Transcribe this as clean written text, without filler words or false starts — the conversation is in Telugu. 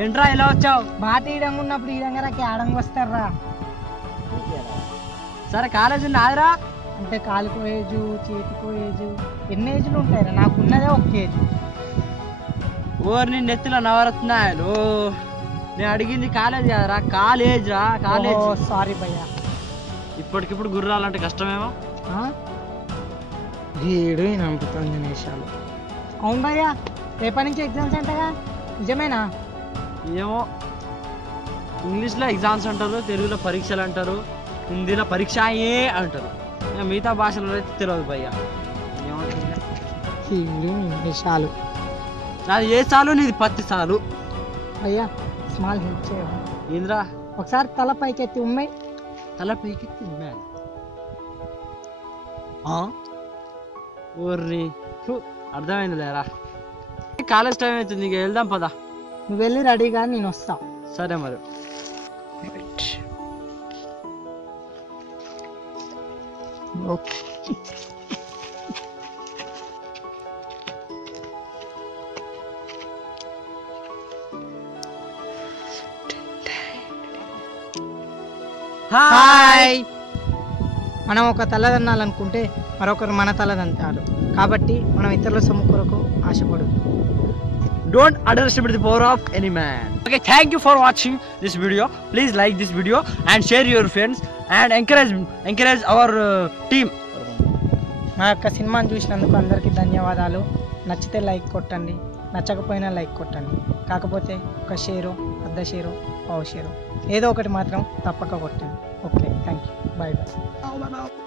ఏంట్రా ఇలా వచ్చావు? బాట ఈడంగా ఉన్నప్పుడు ఈడంగా నాకు ఏడంగా వస్తారా? సరే కాలేజీ నాదిరా. అంటే కాలుకో ఏజు చేతికో ఏజు ఎన్ని ఏజ్లు ఉంటాయిరా? నాకు ఉన్నదే ఒక ఏజు. ఓర్ని నెత్తిలో నవరత్నాలు. నేను అడిగింది కాలేజ్ కదరా, కాలేజ్ రా, కాలేజ్. సారీ భయ్యా. ఇప్పటికిప్పుడు గుర్రాలంటే కష్టమేమో. వీడు నంపుతుంది నిమిషాలు. అవును భయ్యా, రేపటి నుంచి ఎగ్జామ్స్ అంటగా, నిజమేనా? ఏమో, ఇంగ్లీష్లో ఎగ్జామ్స్ అంటారు, తెలుగులో పరీక్షలు అంటారు, హిందీలో పరీక్షయే అంటారు. మిగతా భాషలో అయితే తెలియదు భయ్యా. వీడు నిమిషాలు. నాది ఏ చాలు, నీది 10 చాలు. భయ్యా స్మాల్ హెల్ప్ చేయవా? ఏంద్రా? ఒకసారి తల పైకెత్తి ఉమ్మాయి. తల పైకి ఊర్ని అర్థమైంది లేరా. కాలేజ్ టైం అవుతుంది, ఇక వెళ్దాం పదా. నువ్వు వెళ్ళి రెడీగా, నేను వస్తా. సరే మరి. ఓకే. హాయ్. మనం ఒక తలదన్నాలనుకుంటే మరొకరు మన తలదంతారు. కాబట్టి మనం ఇతరుల సొమ్ము కొరకు ఆశపడు. Don't underestimate the power of any man. Okay, thank you for watching this video. Please like this video and share your friends and encourage our team. మా యొక్క సినిమాని చూసినందుకు అందరికీ ధన్యవాదాలు. నచ్చితే లైక్ కొట్టండి, నచ్చకపోయినా లైక్ కొట్టండి. కాకపోతే ఒక షేరు, అర్ధ షేరు, పావు షేరు, ఏదో ఒకటి మాత్రం తప్పక కొట్టండి. Okay, thank you. Bye bye.